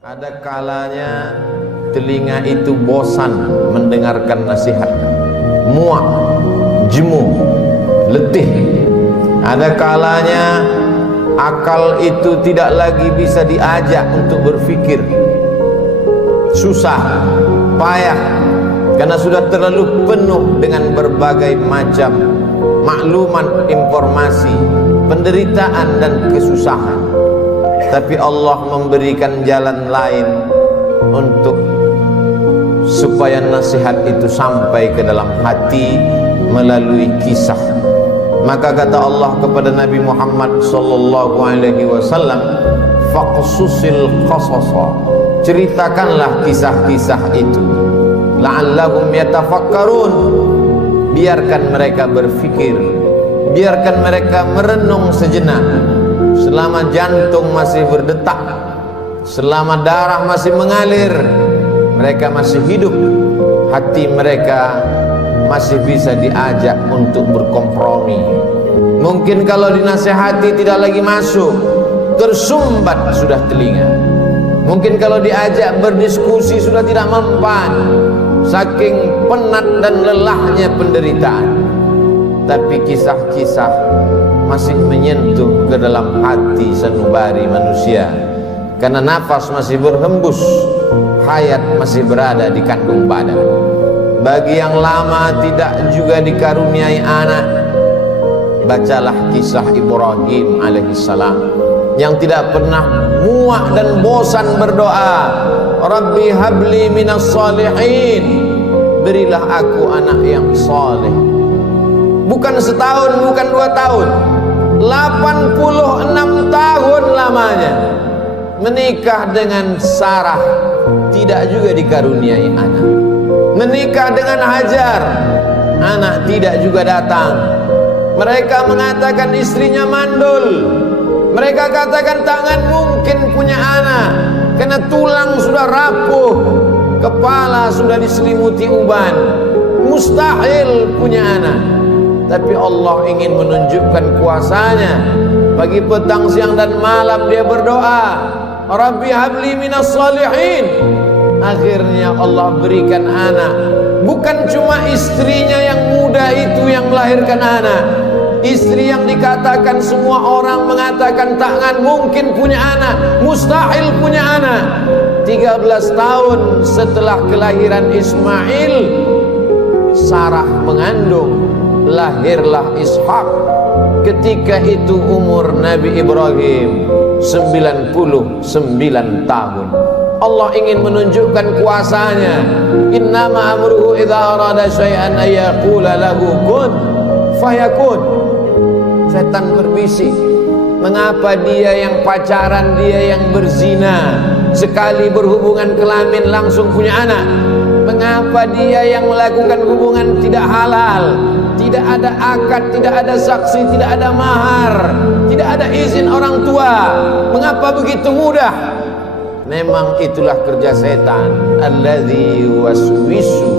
Ada kalanya telinga itu bosan mendengarkan nasihat, muak, jemu, letih. Ada kalanya akal itu tidak lagi bisa diajak untuk berpikir, susah, payah, karena sudah terlalu penuh dengan berbagai macam maklumat, informasi, penderitaan dan kesusahan. Tapi Allah memberikan jalan lain untuk supaya nasihat itu sampai ke dalam hati melalui kisah. Maka kata Allah kepada Nabi Muhammad sallallahu alaihi wasallam, faqsusil qasasa, ceritakanlah kisah-kisah itu, la'allahum yatafakkarun, biarkan mereka berfikir, biarkan mereka merenung sejenak. Selama jantung masih berdetak, selama darah masih mengalir, mereka masih hidup, hati mereka masih bisa diajak untuk berkompromi. Mungkin kalau dinasihati tidak lagi masuk, tersumbat sudah telinga. Mungkin kalau diajak berdiskusi sudah tidak mempan, saking penat dan lelahnya penderitaan. Tapi kisah-kisah masih menyentuh ke dalam hati sanubari manusia, karena nafas masih berhembus, hayat masih berada di kandung badan. Bagi yang lama tidak juga dikaruniai anak, bacalah kisah Ibrahim alaihissalam yang tidak pernah muak dan bosan berdoa, Rabbi habli minas salihin, berilah aku anak yang saleh. Bukan setahun, bukan 2 tahun, 86 tahun lamanya menikah dengan Sarah, tidak juga dikaruniai anak. Menikah dengan Hajar, anak tidak juga datang. Mereka mengatakan istrinya mandul, mereka katakan tangan mungkin punya anak, karena tulang sudah rapuh, kepala sudah diselimuti uban, mustahil punya anak. Tapi Allah ingin menunjukkan kuasanya. Pagi, petang, siang dan malam dia berdoa, Rabbi habli minas salihin. Akhirnya Allah berikan anak. Bukan cuma istrinya yang muda itu yang melahirkan anak, istri yang dikatakan semua orang mengatakan takkan mungkin punya anak, mustahil punya anak. 13 tahun setelah kelahiran Ismail, Sarah mengandung, lahirlah Ishak. Ketika itu umur Nabi Ibrahim 99 tahun. Allah ingin menunjukkan kuasanya. Innama amruhu idza arada syai'an ay yaqula lahu kun fayakun. Setan berbisik, mengapa dia yang pacaran, dia yang berzina, sekali berhubungan kelamin langsung punya anak? Mengapa dia yang melakukan hubungan tidak halal, tidak ada akad, tidak ada saksi, tidak ada mahar, tidak ada izin orang tua, mengapa begitu mudah? Memang itulah kerja setan. Alladzi waswisu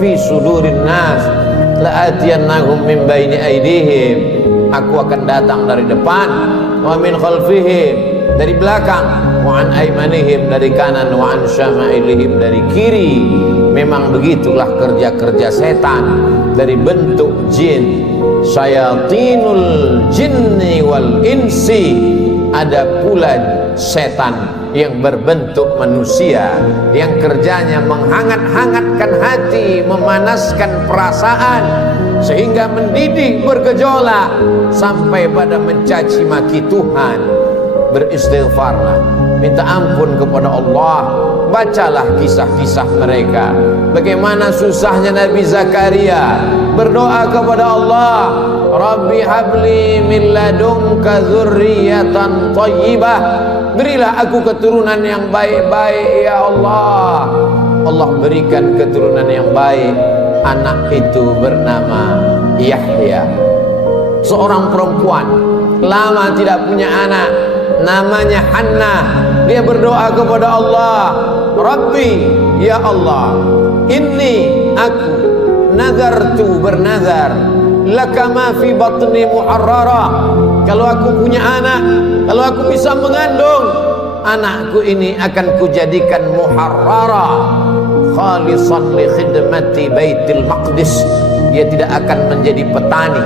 fi sudurin nas la'atiyannahum min baini aydihim, aku akan datang dari depan, wa min khalfihim, dari belakang, wa an aymanihim, dari kanan, wa an syama'ilihim, dari kiri. Memang begitulah kerja-kerja setan dari bentuk jin. Syayatinul jinni wal insi, ada pula setan yang berbentuk manusia, yang kerjanya menghangat-hangatkan hati, memanaskan perasaan, sehingga mendidih bergejolak sampai pada mencaci maki Tuhan. Beristighfarlah, minta ampun kepada Allah. Bacalah kisah-kisah mereka, bagaimana susahnya Nabi Zakaria berdoa kepada Allah, Rabbi habli min ladunka dzurriyyatan thayyibah, berilah aku keturunan yang baik-baik ya Allah. Allah berikan keturunan yang baik. Anak itu bernama Yahya, seorang perempuan lama tidak punya anak, namanya Hannah. Dia berdoa kepada Allah, Rabbi, ya Allah, inni aku nazartu, bernazar, laka ma fi batni muharrara, kalau aku punya anak, kalau aku bisa mengandung, anakku ini akan kujadikan muharrara khalisan li khidmati Baitul Maqdis. Dia tidak akan menjadi petani,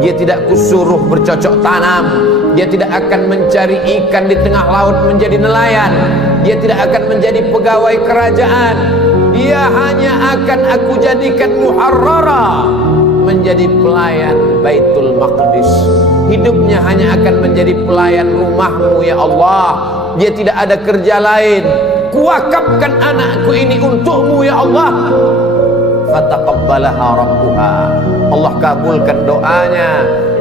dia tidak kusuruh bercocok tanam, dia tidak akan mencari ikan di tengah laut menjadi nelayan, dia tidak akan menjadi pegawai kerajaan. Dia hanya akan aku jadikan muharrara, menjadi pelayan Baitul Maqdis. Hidupnya hanya akan menjadi pelayan rumahmu ya Allah. Dia tidak ada kerja lain. Kuwakafkan anakku ini untukmu ya Allah. Fataqabbalaha rabbuha. Allah kabulkan doanya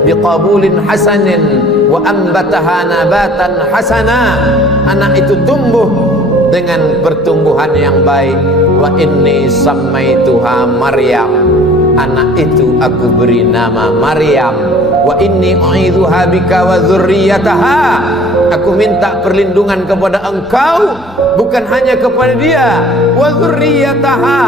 biqabulin hasanin wa ambataha nabatan hasana. Anak itu tumbuh dengan pertumbuhan yang baik. Wa inni sammaituha Maryam. Anak itu aku beri nama Maryam. Wa inni u'idzuha bika wa dzurriyyataha. Aku minta perlindungan kepada engkau, bukan hanya kepada dia, wa dzurriyyataha,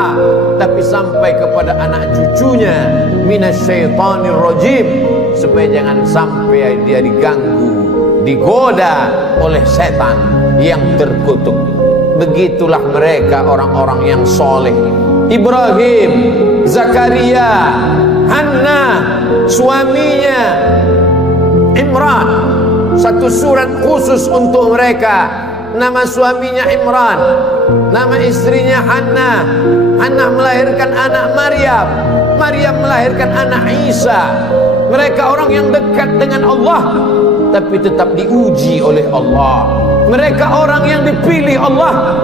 tapi sampai kepada anak cucunya, minasyaitonir rajim, supaya jangan sampai dia diganggu, digoda oleh setan yang terkutuk. Begitulah mereka orang-orang yang soleh. Ibrahim, Zakaria, Hannah, suaminya Imran. Satu surat khusus untuk mereka. Nama suaminya Imran, nama istrinya Hannah. Hannah melahirkan anak Maryam, Maryam melahirkan anak Isa. Mereka orang yang dekat dengan Allah, tapi tetap diuji oleh Allah. Mereka orang yang dipilih Allah,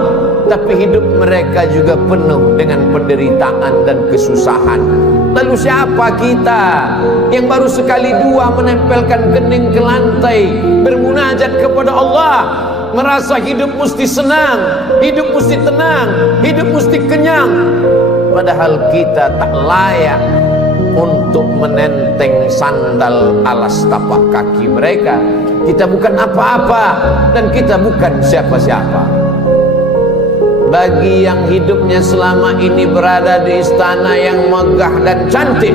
tapi hidup mereka juga penuh dengan penderitaan dan kesusahan. Lalu siapa kita yang baru sekali dua menempelkan kening ke lantai, bermunajat kepada Allah, merasa hidup mesti senang, hidup mesti tenang, hidup mesti kenyang, padahal kita tak layak untuk menenteng sandal alas tapak kaki mereka. Kita bukan apa-apa dan kita bukan siapa-siapa. Bagi yang hidupnya selama ini berada di istana yang megah dan cantik,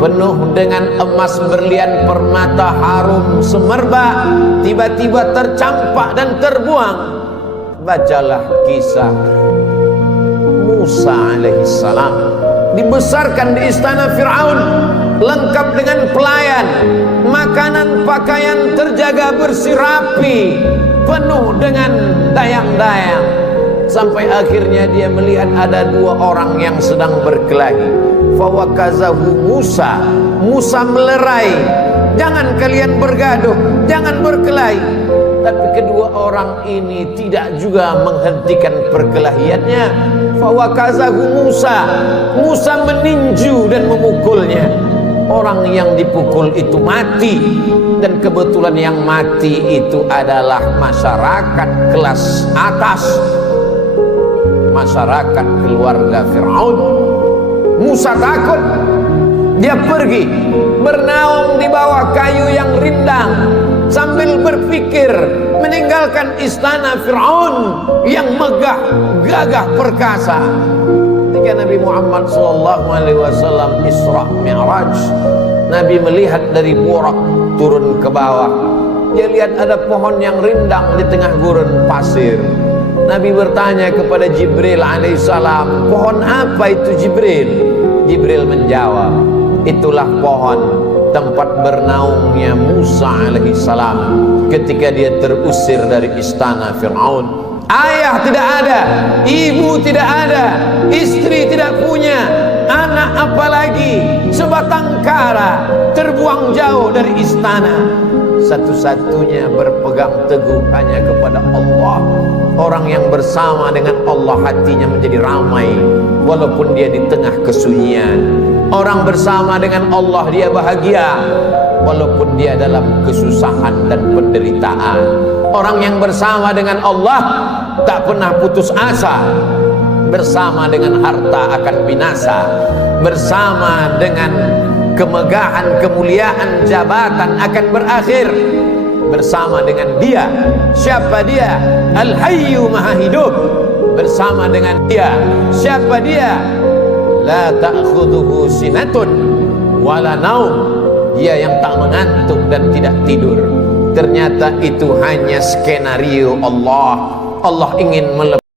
penuh dengan emas berlian permata harum semerbak, tiba-tiba tercampak dan terbuang, bacalah kisah Musa alaihissalam. Dibesarkan di istana Fir'aun, lengkap dengan pelayan, makanan pakaian terjaga bersih rapi, penuh dengan dayang-dayang. Sampai akhirnya dia melihat ada dua orang yang sedang berkelahi. Fawakazahu Musa. Musa melerai, jangan kalian bergaduh, jangan berkelahi. Tapi kedua orang ini tidak juga menghentikan perkelahiannya. Fawakazahu Musa. Musa meninju dan memukulnya. Orang yang dipukul itu mati. Dan kebetulan yang mati itu adalah masyarakat kelas atas, masyarakat keluarga Fir'aun. Musa takut, dia pergi bernaung di bawah kayu yang rindang sambil berpikir meninggalkan istana Fir'aun yang megah, gagah, perkasa. Ketika Nabi Muhammad SAW Isra Mi'raj, Nabi melihat dari Burak turun ke bawah. Dia lihat ada pohon yang rindang di tengah gurun pasir. Nabi bertanya kepada Jibril alaihissalam, pohon apa itu Jibril? Jibril menjawab, itulah pohon tempat bernaungnya Musa alaihissalam ketika dia terusir dari istana Fir'aun. Ayah tidak ada, ibu tidak ada, istri tidak punya, anak apalagi, sebatang kara, terbuang jauh dari istana. Satu-satunya berpegang teguh hanya kepada Allah. Orang yang bersama dengan Allah hatinya menjadi ramai walaupun dia di tengah kesunyian. Orang bersama dengan Allah dia bahagia walaupun dia dalam kesusahan dan penderitaan. Orang yang bersama dengan Allah tak pernah putus asa. Bersama dengan harta akan binasa, bersama dengan kemegahan, kemuliaan, jabatan akan berakhir. Bersama dengan dia, siapa dia? Al-Hayyu Maha Hidup. Bersama dengan dia, siapa dia? La ta'khudhuhu sinatun wala naum. Dia yang tak mengantuk dan tidak tidur. ternyata itu hanya skenario Allah. Allah ingin